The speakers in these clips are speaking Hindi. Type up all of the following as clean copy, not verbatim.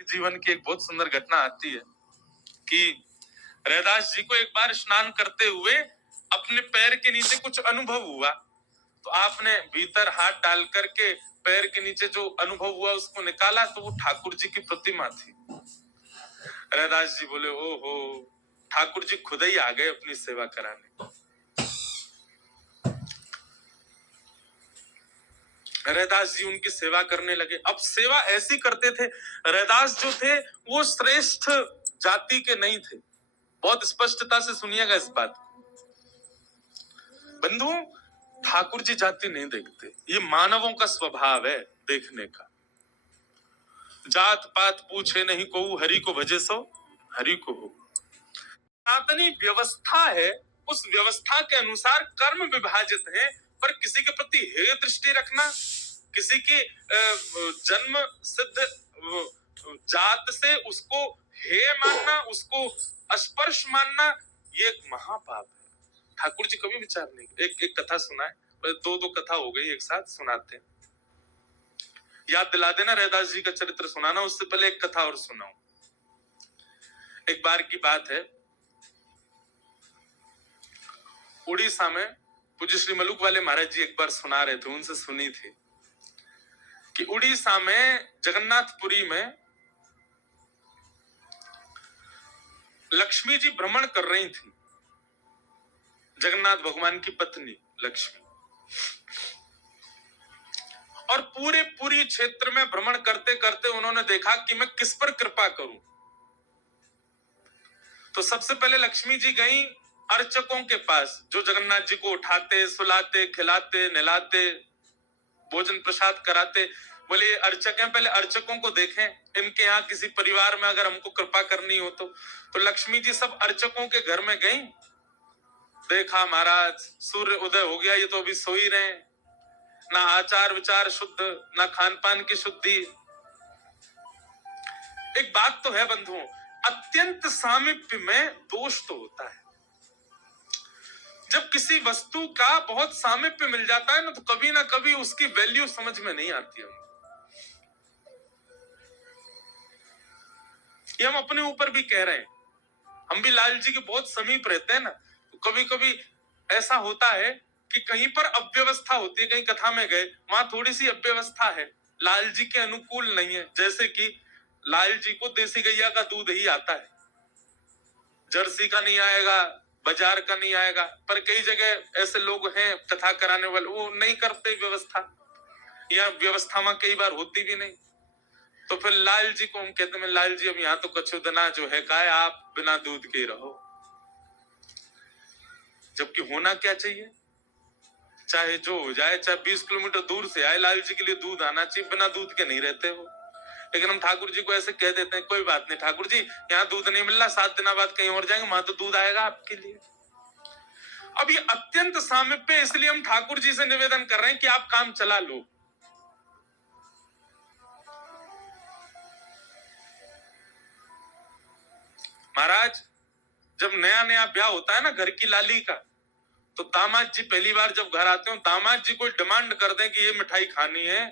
जीवन की एक बहुत सुंदर घटना आती है कि रैदास जी को एक बार स्नान करते हुए अपने पैर के नीचे कुछ अनुभव हुआ। तो आपने भीतर हाथ डाल करके पैर के नीचे जो अनुभव हुआ उसको निकाला तो वो ठाकुर जी की प्रतिमा थी। रैदास जी बोले, ओहो, ठाकुर जी खुद ही आ गए अपनी सेवा कराने। रैदास जी उनकी सेवा करने लगे। अब सेवा ऐसी करते थे, रैदास जो थे वो श्रेष्ठ जाति के नहीं थे। बहुत स्पष्टता से सुनिएगा इस बात। बंधु, ठाकुर जी जाति नहीं देखते, ये मानवों का स्वभाव है देखने का। जात पात पूछे नहीं को, हरि को भजे सो हरि को हो। सनातनी व्यवस्था है, उस व्यवस्था के अनुसार कर्म विभाजित है, पर किसी के प्रति हेय दृष्टि रखना, किसी की जन्म सिद्ध जात से उसको हेय मानना, उसको अस्पर्श मानना, ये एक महापाप है। ठाकुर जी कभी विचार नहीं। एक कथा सुनाए, दो कथा हो गई एक साथ सुनाते हैं। याद दिला देना, रैदास जी का चरित्र सुनाना, उससे पहले एक कथा और सुनाऊं। एक बार की बात है, उड़ीसा में पूज्य श्री मलुक वाले महाराज जी एक बार सुना रहे थे, उनसे सुनी थी कि उड़ीसा में जगन्नाथपुरी में लक्ष्मी जी भ्रमण कर रही थी, जगन्नाथ भगवान की पत्नी लक्ष्मी। और पूरी क्षेत्र में भ्रमण करते करते उन्होंने देखा कि मैं किस पर कृपा करूं। तो सबसे पहले लक्ष्मी जी गई अर्चकों के पास, जो जगन्नाथ जी को उठाते, सुलाते, खिलाते, नहलाते, भोजन प्रसाद कराते। बोले ये अर्चक हैं, पहले अर्चकों को देखें, इनके यहाँ किसी परिवार में अगर हमको कृपा करनी हो तो लक्ष्मी जी सब अर्चकों के घर में गई। देखा महाराज सूर्य उदय हो गया, ये तो अभी सो ही रहे, ना आचार विचार शुद्ध, ना खान पान की शुद्धि। एक बात तो है बंधुओं, अत्यंत सामीप्य में दोष तो होता है। जब किसी वस्तु का बहुत सामीप्य मिल जाता है ना, तो कभी ना कभी उसकी वैल्यू समझ में नहीं आती है। ये हम अपने ऊपर भी कह रहे हैं, हम भी लाल जी के बहुत समीप रहते हैं ना, तो कभी कभी ऐसा होता है कि कहीं पर अव्यवस्था होती है। कहीं कथा में गए, वहां थोड़ी सी अव्यवस्था है, लाल जी के अनुकूल नहीं है। जैसे कि लाल जी को देसी गैया का दूध ही आता है, जर्सी का नहीं आएगा, बाजार का नहीं आएगा। पर कई जगह ऐसे लोग हैं कथा कराने वाले, वो नहीं करते व्यवस्था, या व्यवस्था में कई बार होती भी नहीं। तो फिर लाल जी को हम कहते हैं, लाल जी अब यहाँ तो कछुदना जो है का है, आप बिना दूध के रहो। जबकि होना क्या चाहिए, चाहे जो हो जाए, चाहे 20 किलोमीटर दूर से आए, लाल जी के लिए दूध आना चाहिए। बिना दूध के नहीं रहते हो। लेकिन हम ठाकुर जी को ऐसे कह देते हैं, कोई बात नहीं ठाकुर जी, यहाँ दूध नहीं मिल रहा, 7 दिन बाद कहीं और जाएंगे, वहां तो दूध आएगा आपके लिए। अब ये अत्यंत सामीप्य, इसलिए हम ठाकुर जी से निवेदन कर रहे हैं कि आप काम चला लो। महाराज, जब नया नया ब्याह होता है ना घर की लाली का, तो दामाद जी पहली बार जब घर आते हो, दामाद जी कोई डिमांड कर दें कि ये मिठाई खानी है,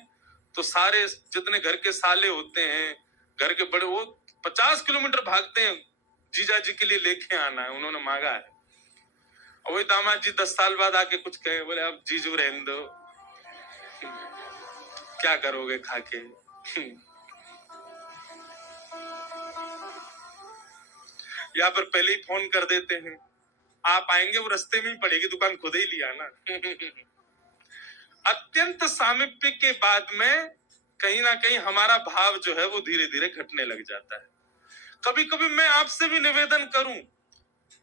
तो सारे जितने घर के साले होते हैं, घर के बड़े, वो 50 किलोमीटर भागते हैं, जीजा जी के लिए लेके आना है, उन्होंने मांगा है। और वही दामाद जी 10 साल बाद आके कुछ कहे, बोले अब जीजू रहने दो, क्या करोगे खाके। या फिर पहले ही फोन कर देते हैं, आप आएंगे, वो रास्ते में ही पड़ेगी दुकान, खुद ही लिया ना। अत्यंत सामीप्य के बाद में कहीं ना कहीं हमारा भाव जो है वो धीरे धीरे घटने लग जाता है। कभी कभी मैं आपसे भी निवेदन करूं,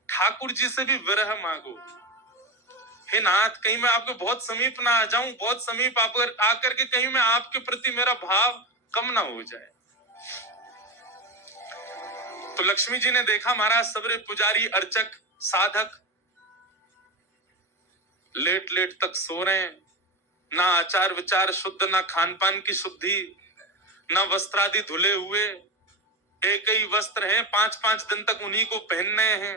ठाकुर जी से भी विरह मांगो। हे नाथ, कहीं मैं आपके बहुत समीप ना आ जाऊं, बहुत समीप आकर के कहीं मैं आपके प्रति मेरा भाव कम ना हो जाए। तो लक्ष्मी जी ने देखा महाराज सबरे पुजारी, अर्चक, साधक लेट लेट तक सो रहे हैं, ना आचार विचार शुद्ध, ना खान पान की शुद्धि, ना वस्त्रादि धुले हुए, एक ही वस्त्र हैं, 5-5 दिन तक उन्हीं को पहनने हैं।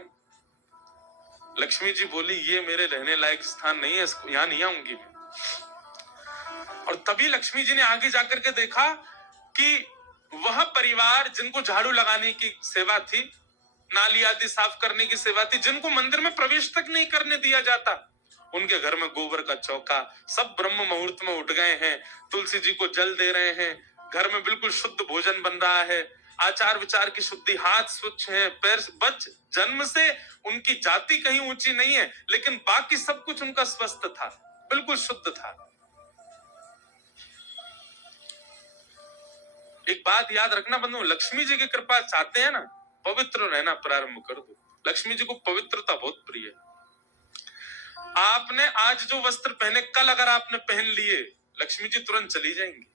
लक्ष्मी जी बोली, ये मेरे रहने लायक स्थान नहीं है, यहाँ नहीं आऊंगी। और तभी लक्ष्मी जी ने आगे जाकर के देखा कि वह परिवार जिनको झाड़ू लगाने की सेवा थी, नाली आदि साफ करने की सेवा थी, जिनको मंदिर में प्रवेश तक नहीं करने दिया जाता, उनके घर में गोबर का चौका, सब ब्रह्म मुहूर्त में उठ गए हैं, तुलसी जी को जल दे रहे हैं, घर में बिल्कुल शुद्ध भोजन बन रहा है, आचार विचार की शुद्धि, हाथ स्वच्छ हैं, पैर बच जन्म से उनकी जाति कहीं ऊंची नहीं है, लेकिन बाकी सब कुछ उनका स्वस्थ था, बिल्कुल शुद्ध था। एक बात याद रखना बंधु, लक्ष्मी जी की कृपा चाहते हैं ना, पवित्र रहना प्रारंभ कर दो। लक्ष्मी जी को पवित्रता बहुत प्रिय है। आपने आज जो वस्त्र पहने, कल अगर आपने पहन लिए, लक्ष्मी जी तुरंत चली जाएंगी।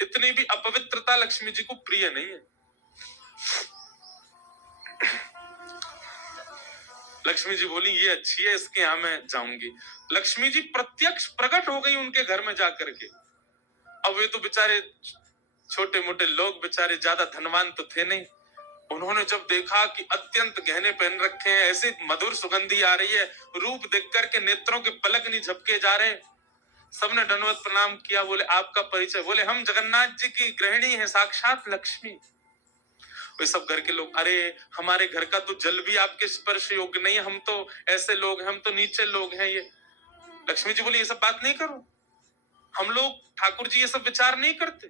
इतनी भी अपवित्रता लक्ष्मी जी को प्रिय नहीं है। लक्ष्मी जी बोली ये अच्छी है, इसके यहां मैं जाऊंगी। लक्ष्मी जी प्रत्यक्ष प्रकट हो गई उनके घर में जाकर के। अब वे तो बेचारे छोटे मोटे लोग, बेचारे ज्यादा धनवान तो थे नहीं। उन्होंने जब देखा कि अत्यंत गहने पहन रखे हैं, ऐसी मधुर सुगंधी आ रही है, रूप देख करके नेत्रों के पलक नहीं झपके जा रहे, सबने दंडवत प्रणाम किया। बोले आपका परिचय? बोले हम जगन्नाथ जी की गृहिणी हैं, साक्षात लक्ष्मी। वे सब घर के लोग, अरे हमारे घर का तो जल भी आपके स्पर्श योग्य नहीं है, हम तो ऐसे लोग हैं, हम तो नीचे लोग हैं। ये लक्ष्मी जी बोली ये सब बात नहीं करो, हम लोग ठाकुर जी ये सब विचार नहीं करते।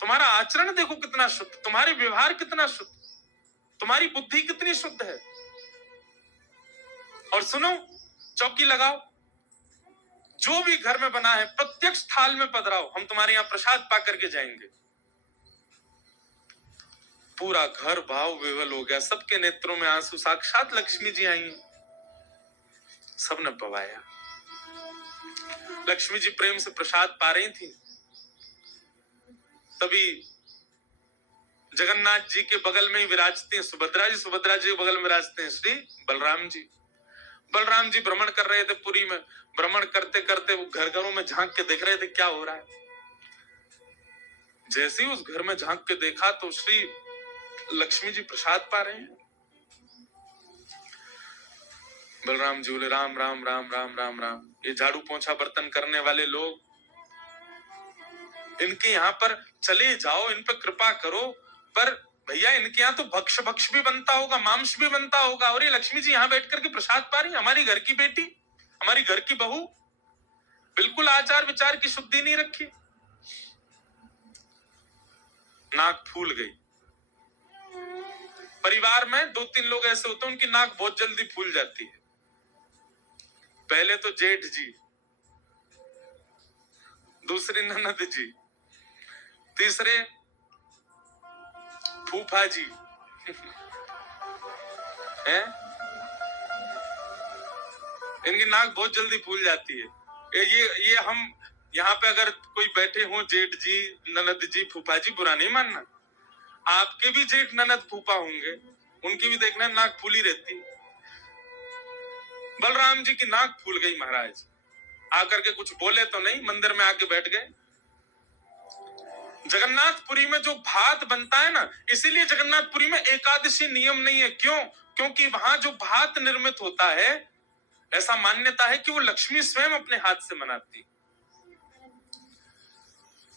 तुम्हारा आचरण देखो कितना शुद्ध, तुम्हारे व्यवहार कितना शुद्ध, तुम्हारी बुद्धि कितनी शुद्ध है। और सुनो, चौकी लगाओ, जो भी घर में बना है प्रत्यक्ष थाल में पधराओ, हम तुम्हारे यहाँ प्रसाद पा करके जाएंगे। पूरा घर भाव विवल हो गया, सबके नेत्रों में आंसू, साक्षात लक्ष्मी जी आई हैं। सबने पवाया। लक्ष्मी जी प्रेम से प्रसाद पा रही थी, तभी जगन्नाथ जी के बगल में ही विराजते हैं सुभद्रा जी, सुभद्रा जी के बगल में विराजते हैं श्री बलराम जी। बलराम जी भ्रमण कर रहे थे पुरी में। भ्रमण करते करते वो घर घरों में झांक के देख रहे थे क्या हो रहा है। जैसे ही उस घर में झांक के देखा तो श्री लक्ष्मी जी प्रसाद पा रहे हैं। बलराम जी बोले राम राम राम राम राम राम, ये झाड़ू पोंछा बर्तन करने वाले लोग, इनके यहाँ पर चले जाओ, इन पर कृपा करो। पर भैया इनके यहाँ तो भक्ष भक्ष भी बनता होगा, मांस भी बनता होगा, और ये लक्ष्मी जी यहाँ बैठ करके प्रसाद पा रही, हमारी घर की बेटी, हमारी घर की बहू, बिल्कुल आचार विचार की शुद्धि नहीं रखी। नाक फूल गई। परिवार में 2-3 लोग ऐसे होते हैं उनकी नाक बहुत जल्दी फूल जाती है। पहले तो जेठ जी, दूसरी ननद जी, तीसरे फूफा जी हैं, इनकी नाक बहुत जल्दी फूल जाती है। ये हम यहाँ पे अगर कोई बैठे हो, जेठ जी, ननद जी, फूफा जी, बुरा नहीं मानना, आपके भी जेठ ननद फूफा होंगे, उनकी भी देखना नाक फूली रहती। बलराम जी की नाक फूल गई महाराज। आकर के कुछ बोले तो नहीं, मंदिर में आके बैठ गए। जगन्नाथपुरी में जो भात बनता है ना, इसीलिए जगन्नाथपुरी में एकादशी नियम नहीं है। क्यों? क्योंकि वहां जो भात निर्मित होता है, ऐसा मान्यता है कि वो लक्ष्मी स्वयं अपने हाथ से बनाती।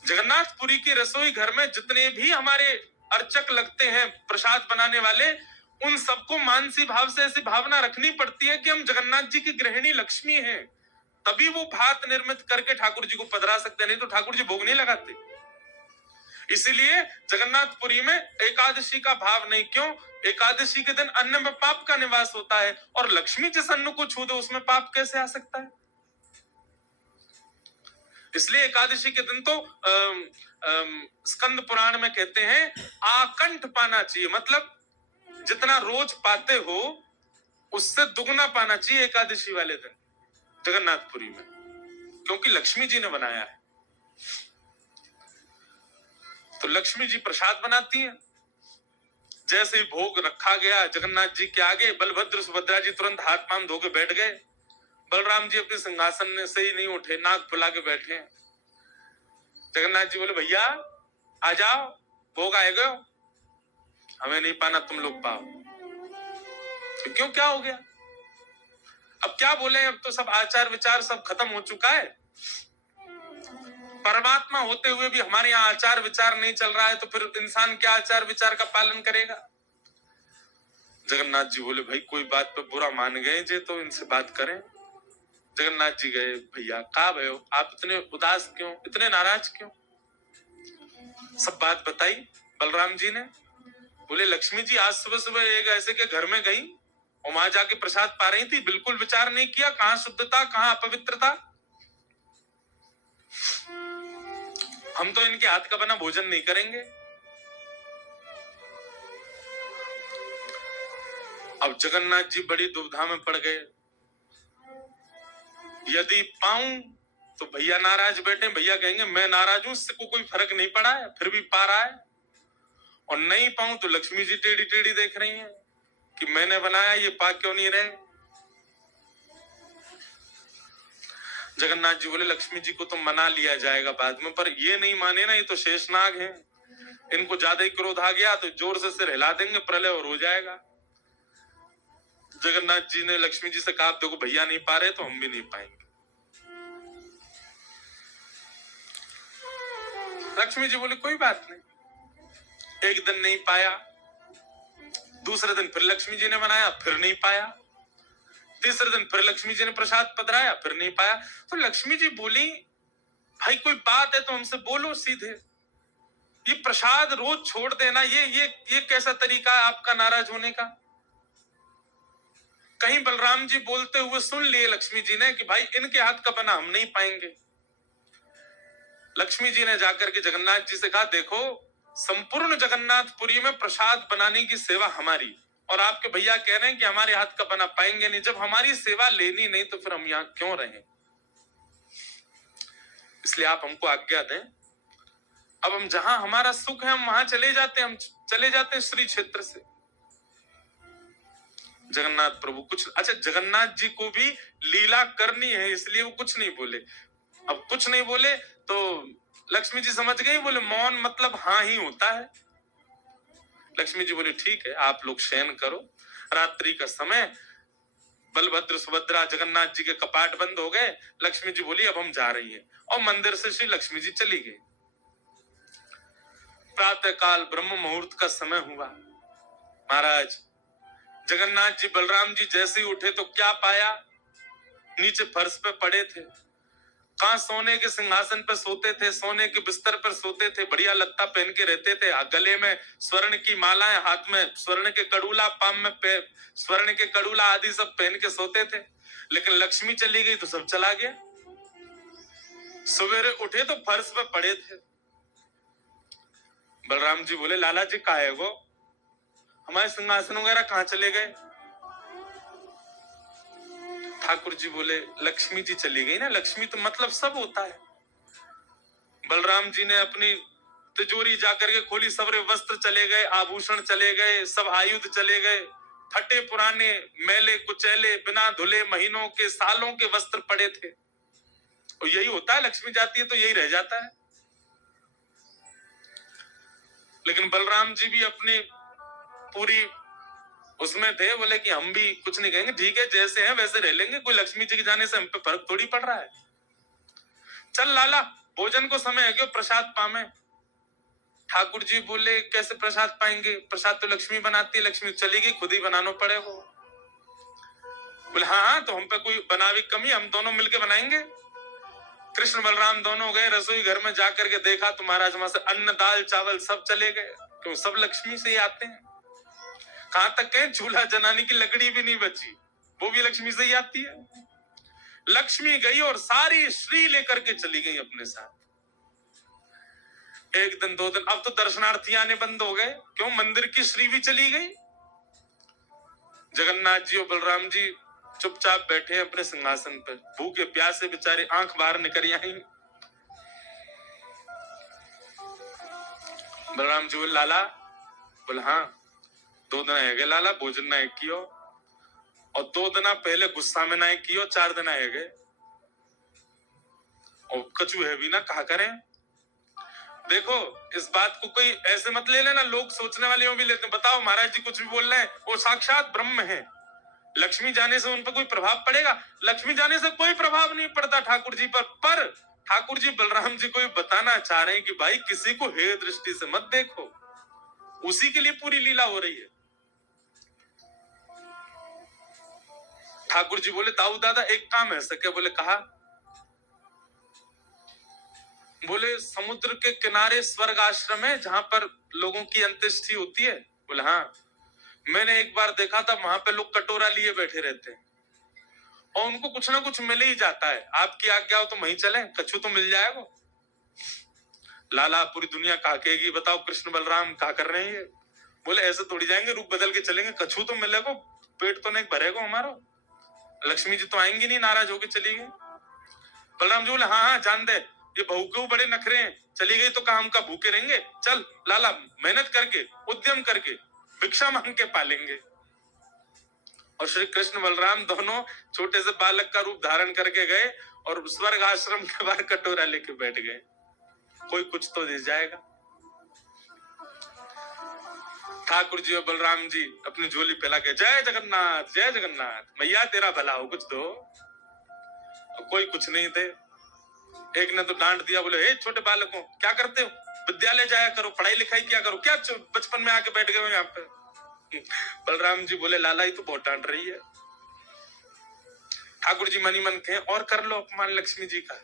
जगन्नाथपुरी की रसोई घर में जितने भी हमारे अर्चक लगते हैं, प्रसाद बनाने वाले, उन सबको मानसी भाव से ऐसी भावना रखनी पड़ती है कि हम जगन्नाथ जी की गृहिणी लक्ष्मी हैं, तभी वो भात निर्मित करके ठाकुर जी को पधरा सकते हैं, नहीं तो ठाकुर जी भोग नहीं लगाते। इसीलिए जगन्नाथपुरी में एकादशी का भाव नहीं। क्यों? एकादशी के दिन अन्न में पाप का निवास होता है, और लक्ष्मी जिस अन्न को छू दे उसमें पाप कैसे आ सकता है? इसलिए एकादशी के दिन तो स्कंद पुराण में कहते हैं आकंठ पाना चाहिए, मतलब जितना रोज पाते हो उससे दुगना पाना चाहिए एकादशी वाले दिन जगन्नाथपुरी में, क्योंकि लक्ष्मी जी ने बनाया है। तो लक्ष्मी जी प्रसाद बनाती हैं। जैसे ही भोग रखा गया जगन्नाथ जी के आगे, बलभद्र सुभद्रा जी तुरंत हाथ पांव धो के बैठ गए। बलराम जी अपने सिंहासन से ही नहीं उठे, नाक फुला के बैठे हैं। जगन्नाथ जी बोले भैया आ जाओ, भोग आएगा, हमें नहीं पाना, तुम लोग पाओ। तो क्यों, क्या हो गया? अब क्या बोले, अब तो सब आचार विचार सब खत्म हो चुका है। परमात्मा होते हुए भी हमारे यहाँ आचार विचार नहीं चल रहा है, तो फिर इंसान क्या आचार विचार का पालन करेगा? जगन्नाथ जी बोले, भाई कोई बात पे बुरा मान गए जे तो इनसे बात करें। जगन्नाथ जी गए, भैया कहाँ गए हो आप, इतने उदास क्यों, इतने नाराज क्यों? सब बात बताई बलराम जी ने। बोले, लक्ष्मी जी आज सुबह सुबह एक ऐसे के घर में गई और वहां जाके प्रसाद पा रही थी, बिल्कुल विचार नहीं किया, कहाँ शुद्धता कहाँ अपवित्रता। हम तो इनके हाथ का बना भोजन नहीं करेंगे। अब जगन्नाथ जी बड़ी दुविधा में पड़ गए। यदि पाऊं तो भैया नाराज बैठे, भैया कहेंगे मैं नाराज हूं, इससे को कोई फर्क नहीं पड़ा है, फिर भी पा रहा है। और नहीं पाऊं तो लक्ष्मी जी टेढ़ी टेढ़ी देख रही हैं कि मैंने बनाया, ये पा क्यों नहीं रहे। जगन्नाथ जी बोले, लक्ष्मी जी को तो मना लिया जाएगा बाद में, पर ये नहीं माने ना, ये तो शेषनाग हैं, इनको ज्यादा ही क्रोध आ गया तो जोर से सिर हिला देंगे, प्रलय और हो जाएगा। जगन्नाथ जी ने लक्ष्मी जी से कहा, देखो भैया नहीं पा रहे तो हम भी नहीं पाएंगे। लक्ष्मी जी बोले, कोई बात नहीं। एक दिन नहीं पाया, दूसरे दिन फिर लक्ष्मी जी ने बनाया, फिर नहीं पाया, तीसरे दिन फिर लक्ष्मी जी ने प्रसाद पधराया, फिर नहीं पाया। तो लक्ष्मी जी बोली, भाई कोई बात है तो हमसे बोलो सीधे, ये प्रसाद रोज छोड़ देना, ये कैसा तरीका है आपका नाराज होने का? कहीं बलराम जी बोलते हुए सुन लिए लक्ष्मी जी ने कि भाई इनके हाथ का बना हम नहीं पाएंगे। लक्ष्मी जी ने जाकर के जगन्नाथ जी से कहा, देखो संपूर्ण जगन्नाथपुरी में प्रसाद बनाने की सेवा हमारी, और आपके भैया कह रहे हैं कि हमारे हाथ का बना पाएंगे नहीं। जब हमारी सेवा लेनी नहीं तो फिर हम यहाँ क्यों रहें? इसलिए आप हमको आज्ञा दें, अब हम जहां हमारा सुख है हम वहां चले जाते हैं, हम चले जाते हैं श्री क्षेत्र से। जगन्नाथ प्रभु कुछ, अच्छा जगन्नाथ जी को भी लीला करनी है इसलिए वो कुछ नहीं बोले। अब कुछ नहीं बोले तो लक्ष्मी जी समझ गई, बोले मौन मतलब हाँ ही होता है। लक्ष्मी जी बोले, ठीक है आप लोग शयन करो, रात्रि का समय, बलभद्र सुभद्रा जगन्नाथ जी के कपाट बंद हो गए। लक्ष्मी जी बोली, अब हम जा रही हैं, और मंदिर से श्री लक्ष्मी जी चली गई। प्रातः काल ब्रह्म मुहूर्त का समय हुआ। महाराज जगन्नाथ जी बलराम जी जैसे ही उठे तो क्या पाया, नीचे फर्श पे पड़े थे। कहाँ सोने के सिंहासन पर सोते थे, सोने के बिस्तर पर सोते थे, बढ़िया लत्ता पहन के रहते थे, गले में स्वर्ण की मालाएं, हाथ में स्वर्ण के कड़ूला, पाम में स्वर्ण के कड़ूला आदि सब पहन के सोते थे। लेकिन लक्ष्मी चली गई तो सब चला गया। सवेरे उठे तो फर्श पे पड़े थे। बलराम जी बोले, लाला जी कहाँ है वो, हमारे सिंहासन वगैरह कहाँ चले गए? ठाकुर जी बोले, लक्ष्मी जी चली गई ना, लक्ष्मी तो मतलब सब होता है। बलराम जी ने अपनी तिजोरी जाकर के खोली, सबरे वस्त्र चले गए, आभूषण चले गए, सब आयुध चले गए, फटे पुराने मैले कुचैले बिना धुले महीनों के सालों के वस्त्र पड़े थे। और यही होता है, लक्ष्मी जाती है तो यही रह जाता है। लेकिन बलराम जी भी अपनी पूरी उसमें थे, बोले कि हम भी कुछ नहीं कहेंगे, ठीक है जैसे हैं वैसे रह लेंगे, कोई लक्ष्मी जी के जाने से हम पे फर्क थोड़ी पड़ रहा है। चल लाला भोजन को समय है, क्यों प्रसाद पामे। ठाकुर जी बोले, कैसे प्रसाद पाएंगे, प्रसाद तो लक्ष्मी बनाती है, लक्ष्मी चली गई, खुद ही बनाना पड़ेगा। बोले हाँ हाँ, तो हम पे कोई बनावी कमी, हम दोनों मिलके बनाएंगे। कृष्ण बलराम दोनों गए रसोई घर में, जाकर के देखा तो महाराज वहां से अन्न दाल चावल सब चले गए, क्यों सब लक्ष्मी से ही आते हैं। कहां तक कहें, चूल्हा जलाने की लकड़ी भी नहीं बची, वो भी लक्ष्मी से ही आती है। लक्ष्मी गई और सारी श्री लेकर के चली गई अपने साथ। एक दिन दो दिन, अब तो दर्शनार्थी आने बंद हो गए, क्यों, मंदिर की श्री भी चली गई। जगन्नाथ जी और बलराम जी चुपचाप बैठे हैं अपने सिंहासन पर, भूखे प्यासे बेचारे, आंख बाहर निकल आई। बलराम जी बोले, लाला, बोले हाँ, 2 दिन है गए लाला, भोजन ना कियो, और 2 दिन पहले गुस्सा में ना कियो, 4 दिन है गए, और कचू है भी ना, कहा करें। देखो इस बात को कोई ऐसे मत ले लेना, लोग सोचने वाले भी लेते हैं, बताओ महाराज जी कुछ भी बोल रहे हैं, वो साक्षात ब्रह्म है, लक्ष्मी जाने से उन पर कोई प्रभाव पड़ेगा? लक्ष्मी जाने से कोई प्रभाव नहीं पड़ता ठाकुर जी पर ठाकुर जी बलराम जी को ये बताना चाह रहे हैं कि भाई किसी को हेय दृष्टि से मत देखो, उसी के लिए पूरी लीला हो रही है। ठाकुर जी बोले दाऊ दादा एक काम है सके? बोले कहा? बोले समुद्र के किनारे स्वर्ग आश्रम है जहां पर लोगों की अंत्येष्टि होती है। बोले हाँ, मैंने एक बार देखा था, वहां पे लोग कटोरा लिए बैठे रहते हैं और उनको कुछ ना कुछ मिल ही जाता है। आपकी आज्ञा हो तो वहीं चलें, कछु तो मिल जाएगा। लाला पूरी दुनिया काकेगी, बताओ कृष्ण बलराम क्या कर रहे हैं ये? बोले ऐसे थोड़ी जाएंगे, रूप बदल के चलेंगे, कछु तो मिलेगा, पेट तो नहीं भरेगा हमारा। लक्ष्मी जी तो आएंगी नहीं, नाराज होके चली गई। बलराम जी बोले हाँ हाँ जान दे, ये बहू के बड़े नखरे हैं, चली गई तो कहा हम का भूखे रहेंगे। चल लाला, मेहनत करके उद्यम करके भिक्षा मांग के पालेंगे। और श्री कृष्ण बलराम दोनों छोटे से बालक का रूप धारण करके गए और स्वर्ग आश्रम के बाहर कटोरा लेके बैठ गए। कोई कुछ तो दे जाएगा। ठाकुर जी और बलराम जी अपनी झोली फैला के जय जगन्नाथ जय जगन्नाथ, मैया तेरा भला हो, कुछ दो। कोई कुछ नहीं थे। एक ने तो डांट दिया, बोले हे छोटे बालकों क्या करते हो, विद्यालय जाया करो, पढ़ाई लिखाई क्या करो, क्या बचपन में आके बैठ गए हो यहाँ पे। बलराम जी बोले लाला ही तो बहुत डांट रही है। ठाकुर जी मनी मन कहे और कर लो अपमान लक्ष्मी जी का।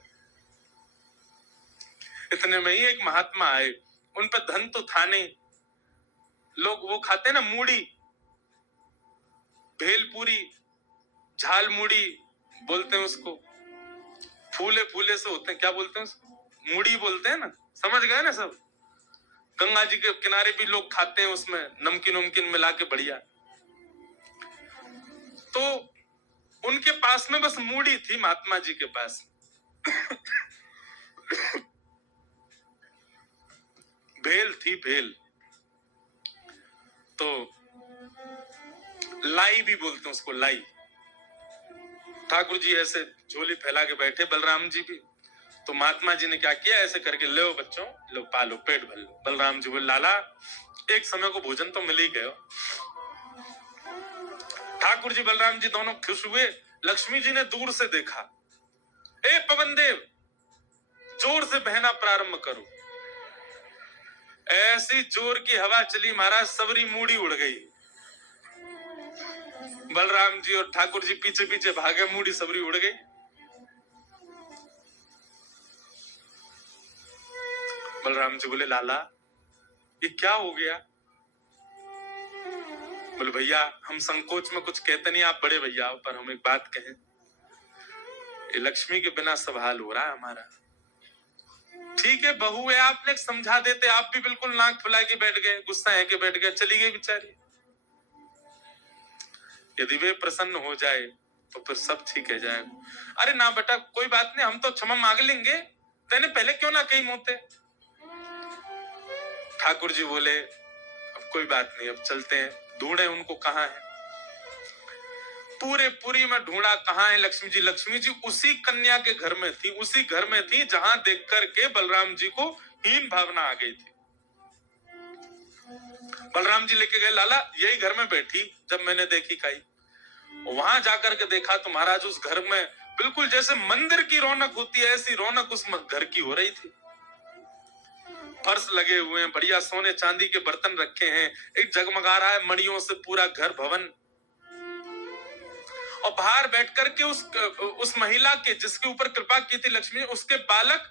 इतने में ही एक महात्मा आए, उन पे धन तो था नहीं। लोग वो खाते ना मूढ़ी, भेलपूरी, झाल मूढ़ी बोलते हैं उसको, फूले फूले से होते हैं, क्या बोलते हैं उसको, मूढ़ी बोलते हैं ना, समझ गए ना सब। गंगा जी के किनारे भी लोग खाते हैं, उसमें नमकीन नमकीन मिला के बढ़िया। तो उनके पास में बस मूढ़ी थी, महात्मा जी के पास। भेल थी, भेल तो लाई भी बोलते हैं उसको, लाई। ठाकुर जी ऐसे झोली फैला के बैठे, बलराम जी भी। तो महात्मा जी ने क्या किया, ऐसे करके लो बच्चों, लो पालो, पेट भर लो। बलराम जी बोले लाला एक समय को भोजन तो मिल ही गया। ठाकुर जी बलराम जी दोनों खुश हुए। लक्ष्मी जी ने दूर से देखा, ए पवन देव जोर से बहना प्रारंभ करो। ऐसी जोर की हवा चली महाराज, सबरी मूड़ी उड़ गई। बलराम जी और ठाकुर जी पीछे पीछे भागे, मूड़ी सबरी उड़ गई। बलराम जी बोले लाला ये क्या हो गया? बोले भैया हम संकोच में कुछ कहते नहीं, आप बड़े भैया हो, पर हम एक बात कहें, ये लक्ष्मी के बिना सब हाल हो रहा है हमारा। ठीक है बहू है, आपने समझा देते, आप भी बिल्कुल नाक फुला के बैठ गए, गुस्सा है के बैठ गए, चली गई बेचारी। यदि वे प्रसन्न हो जाए तो फिर सब ठीक है जाएगा। अरे ना बेटा कोई बात नहीं, हम तो क्षमा मांग लेंगे, तेने पहले क्यों ना कही मोते। ठाकुर जी बोले अब कोई बात नहीं, अब चलते हैं, ढूंढे उनको कहाँ है। पूरे पुरी में ढूंढा, कहाँ है लक्ष्मी जी। लक्ष्मी जी उसी कन्या के घर में थी, उसी घर में थी जहां देख करके बलराम जी को हीन भावना आ गई थी। बलराम जी लेके गए, लाला यही घर में बैठी जब मैंने देखी खाई। वहां जाकर के देखा तो महाराज उस घर में बिल्कुल जैसे मंदिर की रौनक होती है, ऐसी रौनक उस घर की हो रही थी। फर्श लगे हुए हैं, बढ़िया सोने चांदी के बर्तन रखे हैं, एक जगमगा रहा है मणियों से पूरा घर भवन। और बाहर बैठ करके उस महिला के जिसके ऊपर कृपा की थी लक्ष्मी, उसके बालक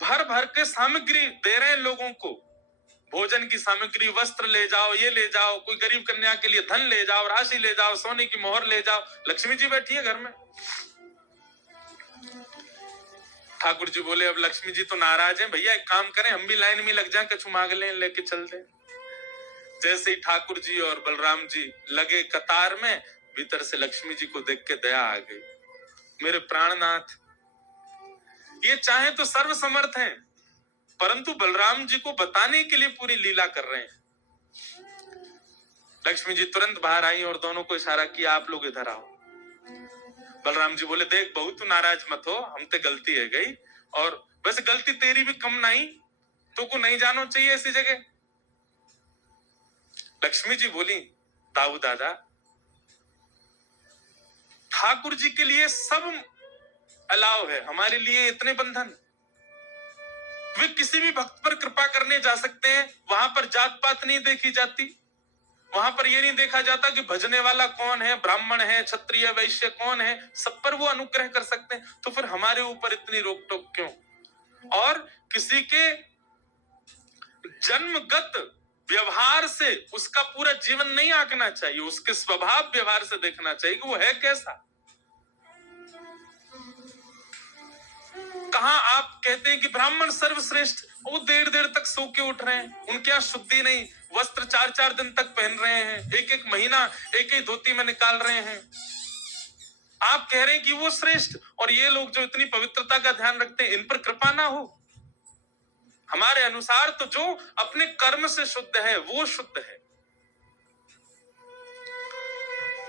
भर भर के सामग्री दे रहे हैं लोगों को, भोजन की सामग्री, वस्त्र ले जाओ, ये ले जाओ, कोई गरीब कन्या के लिए धन ले जाओ, राशि ले जाओ, सोने की मोहर ले जाओ। लक्ष्मी जी बैठी है घर में। ठाकुर जी बोले अब लक्ष्मी जी तो नाराज हैं, भैया एक काम करें, हम भी लाइन में लग जाएं, कछु मांग लें, लेके चल दें। जैसे ही ठाकुर जी और बलराम जी लगे कतार में, भीतर से लक्ष्मी जी को देख के दया आ गई। मेरे प्राणनाथ, ये चाहे तो सर्व समर्थ हैं, परंतु बलराम जी को बताने के लिए पूरी लीला कर रहे हैं। लक्ष्मी जी तुरंत बाहर आई और दोनों को इशारा किया, आप लोग इधर आओ। बलराम जी बोले देख बहू तू नाराज मत हो, हम ते गलती है गई, और वैसे गलती तेरी भी कम नहीं, तो को नहीं जानो चाहिए ऐसी जगह। लक्ष्मी जी बोली दाऊ दादा, ठाकुर जी के लिए सब अलाव है, हमारे लिए इतने बंधन। वे किसी भी भक्त पर कृपा करने जा सकते हैं, वहां पर जात पात नहीं देखी जाती, वहां पर यह नहीं देखा जाता कि भजने वाला कौन है, ब्राह्मण है, क्षत्रिय, वैश्य कौन है, सब पर वो अनुग्रह कर सकते हैं। तो फिर हमारे ऊपर इतनी रोक टोक क्यों? और किसी के जन्मगत व्यवहार से उसका पूरा जीवन नहीं आंकना चाहिए, उसके स्वभाव व्यवहार से देखना चाहिए कि वो है कैसा। कहां आप कहते हैं कि ब्राह्मण सर्वश्रेष्ठ, वो देर देर तक सो के उठ रहे हैं, उनके यहां शुद्धि नहीं, वस्त्र 4-4 दिन तक पहन रहे हैं, एक महीना एक ही धोती में निकाल रहे हैं। आप कह रहे हैं कि वो श्रेष्ठ, और ये लोग जो इतनी पवित्रता का ध्यान रखते हैं, इन पर कृपा ना हो? हमारे अनुसार तो जो अपने कर्म से शुद्ध है वो शुद्ध है।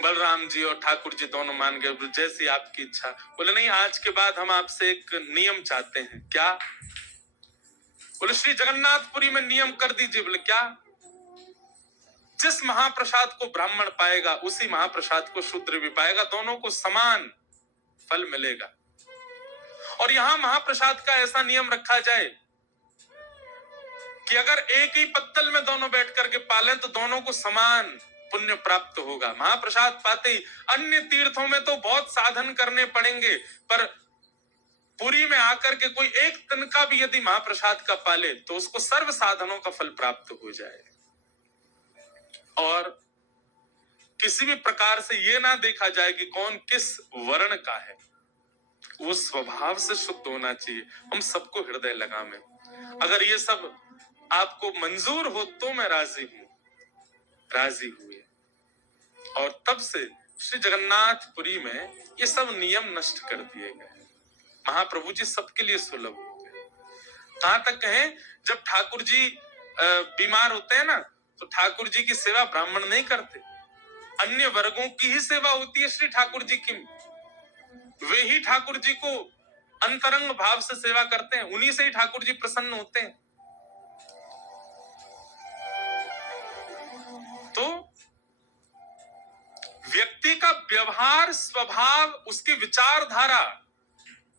बलराम जी और ठाकुर जी दोनों मान गए, जैसी आपकी इच्छा। बोले नहीं, आज के बाद हम आपसे एक नियम चाहते हैं। क्या? बोले श्री जगन्नाथपुरी में नियम कर दीजिए। बोले क्या? जिस महाप्रसाद को ब्राह्मण पाएगा उसी महाप्रसाद को शूद्र भी पाएगा, दोनों को समान फल मिलेगा। और यहां महाप्रसाद का ऐसा नियम रखा जाए कि अगर एक ही पत्तल में दोनों बैठ करके पालें तो दोनों को समान पुण्य प्राप्त होगा। महाप्रसाद पाते ही, अन्य तीर्थों में तो बहुत साधन करने पड़ेंगे, पर पुरी में आकर के कोई एक तिनका भी यदि महाप्रसाद का पाले तो उसको सर्व साधनों का फल प्राप्त हो जाए। और किसी भी प्रकार से यह ना देखा जाए कि कौन किस वर्ण का है, वो स्वभाव से शुद्ध होना चाहिए। हम सबको हृदय लगावे। अगर ये सब आपको मंजूर हो तो मैं राजी हूं। राजी हुए, और तब से श्री जगन्नाथपुरी में ये सब नियम नष्ट कर दिए गए। महाप्रभु जी सबके लिए सुलभ हो गए। कहां तक कहें, जब ठाकुर जी बीमार होते हैं ना, तो ठाकुर जी की सेवा ब्राह्मण नहीं करते, अन्य वर्गों की ही सेवा होती है श्री ठाकुर जी की। वे ही ठाकुर जी को अंतरंग भाव से सेवा करते हैं, उन्हीं से ही ठाकुर जी प्रसन्न होते हैं। तो व्यक्ति का व्यवहार, स्वभाव, उसकी विचारधारा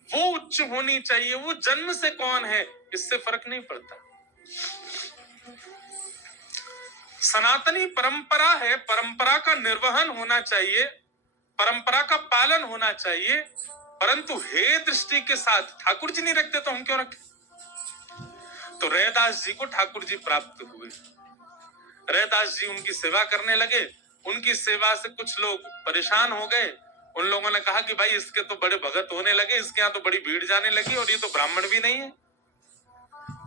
वो उच्च होनी चाहिए। वो जन्म से कौन है इससे फर्क नहीं पड़ता। सनातनी परंपरा है, परंपरा का निर्वहन होना चाहिए, परंपरा का पालन होना चाहिए, परंतु हे दृष्टि के साथ ठाकुर जी नहीं रखते तो हम क्यों रखें? तो रैदास जी को ठाकुर जी प्राप्त हुए। रैदास जी उनकी सेवा करने लगे। उनकी सेवा से कुछ लोग परेशान हो गए। उन लोगों ने कहा कि भाई इसके तो बड़े भगत होने लगे, इसके यहाँ तो बड़ी भीड़ जाने लगी, और ये तो ब्राह्मण भी नहीं है।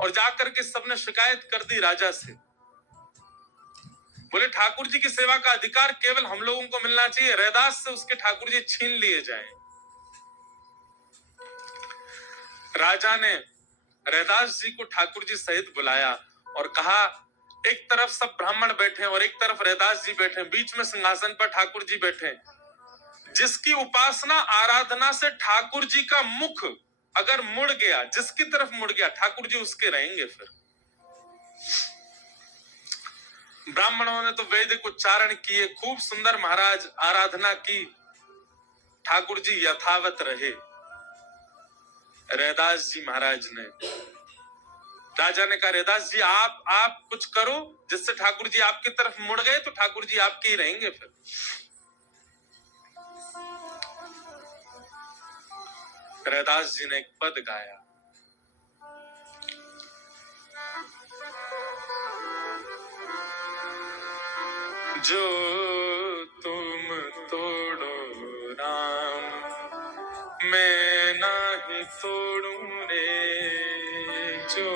और जाकर के सबने शिकायत कर दी राजा से। बोले ठाकुर जी की सेवा का अधिकार केवल हम लोगों को मिलना चाहिए, रैदास से उसके ठाकुर जी छीन लिए जाएं। राजा ने रैदास जी को ठाकुर जी सहित बुलाया और कहा, एक तरफ सब ब्राह्मण बैठे और एक तरफ रैदास जी बैठे, बीच में सिंहासन पर ठाकुर जी बैठे। जिसकी उपासना आराधना से ठाकुर जी का मुख अगर मुड़ गया, जिसकी तरफ मुड़ गया, ठाकुर जी उसके रहेंगे। फिर ब्राह्मणों ने तो वैदिक उच्चारण किए, खूब सुंदर महाराज आराधना की, ठाकुर जी यथावत रहे। रैदास जी महाराज ने, राजा ने कहा, रैदास जी आप कुछ करो जिससे ठाकुर जी आपकी तरफ मुड़ गए तो ठाकुर जी आपके ही रहेंगे। फिर रैदास जी ने एक पद गाया, जो तुम तोड़ो राम मैं नहीं तोड़ूं रे, जो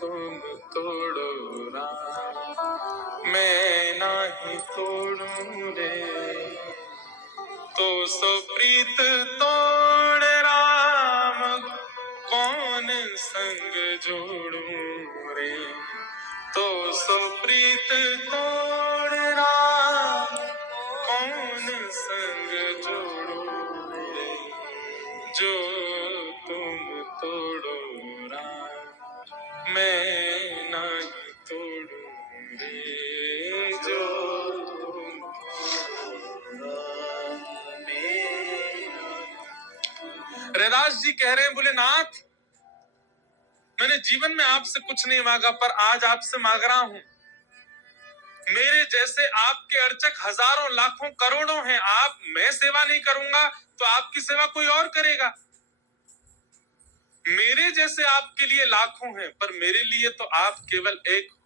तुम तोड़ो राम मैं नहीं तोड़ूं रे, तो सो प्रीत तोड़ राम कौन संग जोड़ूं रे, तो सो प्रीत तोड़ राम कौन संग जोड़ूं रे, जो तुम तोड़ो राम मैं नहीं तोड़ूं रे, जो तुम तोड़ो राम मैं। रैदास जी कह रहे हैं, बोले नाथ मैंने जीवन में आपसे कुछ नहीं मांगा, पर आज आपसे मांग रहा हूं। मेरे जैसे आपके अर्चक हजारों लाखों करोड़ों हैं। मैं सेवा नहीं करूंगा तो आपकी सेवा कोई और करेगा। मेरे जैसे आपके लिए लाखों हैं, पर मेरे लिए तो आप केवल एक हो।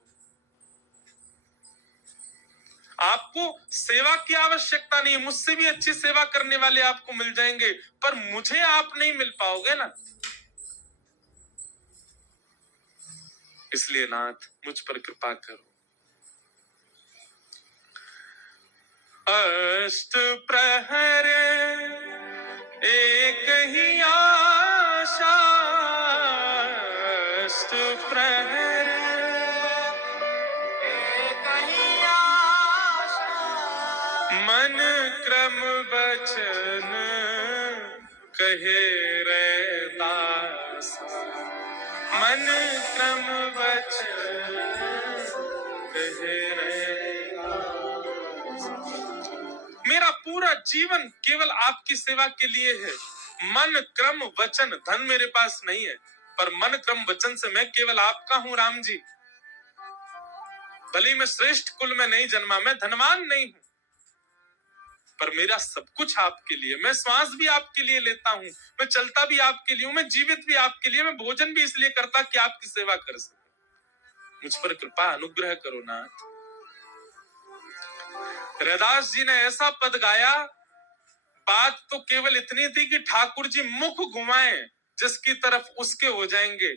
आपको सेवा की आवश्यकता नहीं, मुझसे भी अच्छी सेवा करने वाले आपको मिल जाएंगे, पर मुझे आप नहीं मिल पाओगे ना। इसलिए नाथ मुझ पर कृपा करो। अष्ट प्रहर एक ही आशा, अष्ट प्रहर एक ही आशा, मन क्रम वचन कहे रैदास, मन क्रम वचन कहे रैदास। मेरा पूरा जीवन केवल आपकी सेवा के लिए है। मन क्रम वचन, धन मेरे पास नहीं है, पर मन क्रम वचन से मैं केवल आपका हूं राम जी। भले मैं श्रेष्ठ कुल में नहीं जन्मा, मैं धनवान नहीं हूं, पर मेरा सब कुछ आपके लिए। मैं श्वास भी आपके लिए लेता हूं, मैं चलता भी आपके लिए हूं, मैं जीवित भी आपके लिए, मैं भोजन भी इसलिए करता कि आपकी सेवा कर सकूं। मुझ पर कृपा अनुग्रह करो नाथ। रैदास जी ने ऐसा पद गाया, बात तो केवल इतनी थी कि ठाकुर जी मुख घुमाएं जिसकी तरफ उसके हो जाएंगे,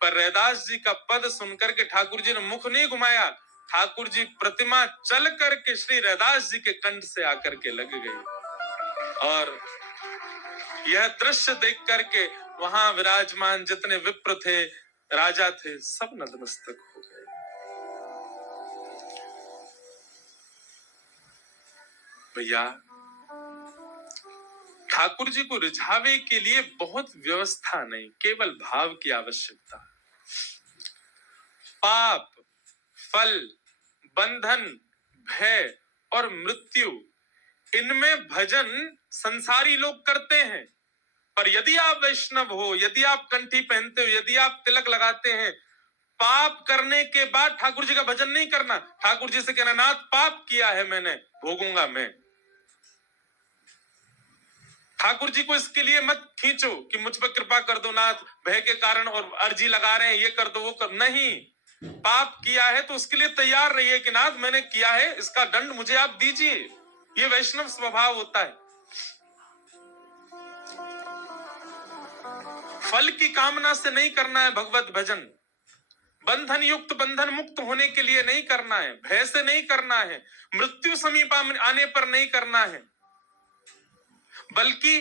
पर रैदास जी का पद सुनकर के ठाकुर जी ने मुख नहीं घुमाया। ठाकुर जी प्रतिमा चल करके श्री रैदास जी के कंठ से आकर के लग गई, और यह दृश्य देख करके वहां विराजमान जितने विप्र थे, राजा थे, सब नतमस्तक हो गए। भैया, ठाकुर जी को रिझावे के लिए बहुत व्यवस्था नहीं, केवल भाव की आवश्यकता। पाप, फल, बंधन, भय और मृत्यु, इनमें भजन संसारी लोग करते हैं, पर यदि आप वैष्णव हो, यदि आप कंठी पहनते हो, यदि आप तिलक लगाते हैं, पाप करने के बाद ठाकुर जी का भजन नहीं करना। ठाकुर जी से कहना, नाथ पाप किया है मैंने, भोगूंगा मैं। ठाकुर जी को इसके लिए मत खींचो कि मुझ पर कृपा कर दो नाथ, भय के कारण और अर्जी लगा रहे हैं, ये कर दो वो कर। नहीं, पाप किया है तो उसके लिए तैयार रहिए कि नाथ मैंने किया है, इसका दंड मुझे आप दीजिए। ये वैष्णव स्वभाव होता है। फल की कामना से नहीं करना है भगवत भजन, बंधन युक्त बंधन मुक्त होने के लिए नहीं करना है, भय से नहीं करना है, मृत्यु समीप आने पर नहीं करना है। बल्कि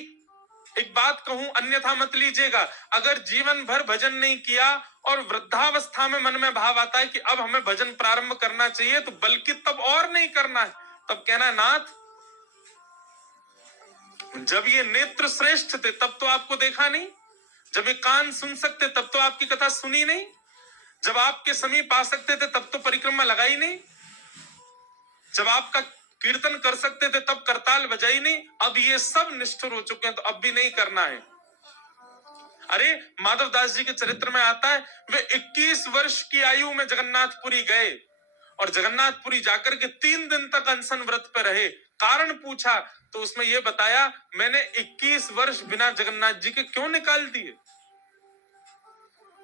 एक बात कहूं, अन्यथा मत लीजिएगा, अगर जीवन भर भजन नहीं किया और वृद्धावस्था में मन में भाव आता है कि अब हमें भजन प्रारंभ करना चाहिए, तो बल्कि तब और नहीं करना है। तब कहना, नाथ जब ये नेत्र श्रेष्ठ थे तब तो आपको देखा नहीं, जब ये कान सुन सकते तब तो आपकी कथा सुनी नहीं, जब आपके समीप आ सकते थे तब तो परिक्रमा लगाई नहीं, जब आपका कीर्तन कर सकते थे तब करताल बजाई नहीं। अब ये सब निष्ठुर हो चुके हैं तो अब भी नहीं करना है। अरे माधव दास जी के चरित्र में आता है, वे 21 वर्ष की आयु में जगन्नाथपुरी गए और जगन्नाथपुरी जाकर के 3 दिन तक अनशन व्रत पर रहे। कारण पूछा तो उसमें यह बताया, मैंने 21 वर्ष बिना जगन्नाथ जी के क्यों निकाल दिए,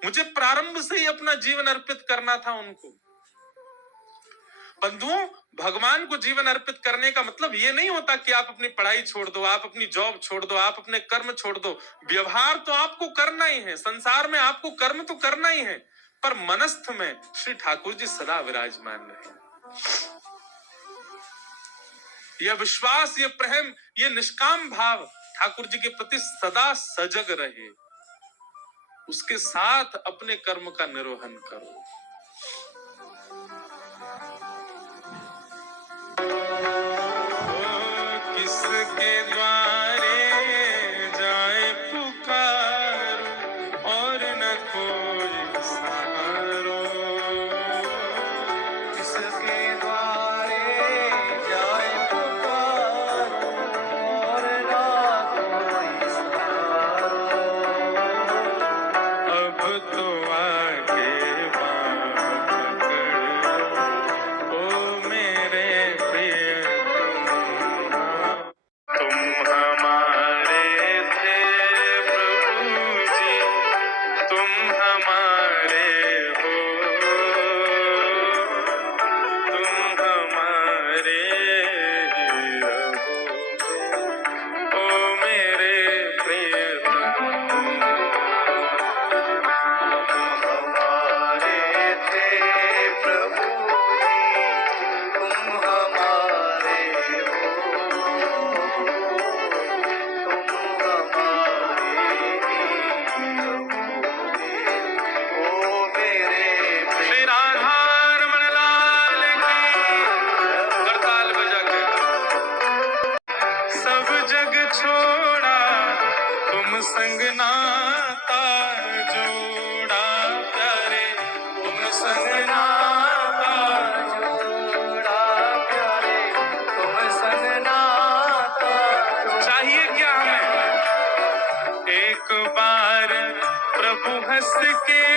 मुझे प्रारंभ से ही अपना जीवन अर्पित करना था उनको। बंधुओं, भगवान को जीवन अर्पित करने का मतलब ये नहीं होता कि आप अपनी पढ़ाई छोड़ दो, आप अपनी जॉब छोड़ दो, आप अपने कर्म छोड़ दो। व्यवहार तो आपको करना ही है, संसार में आपको कर्म तो करना ही है, पर मनस्थ में श्री ठाकुर जी सदा विराजमान रहे। यह विश्वास, यह प्रेम, यह निष्काम भाव ठाकुर जी के प्रति सदा सजग रहे, उसके साथ अपने कर्म का निर्वहन करो। किसके द्वारे जाए पुकारो और न कोई सहारो, किसके द्वारे जाए पुकारो और न कोई सहारो, अब तो के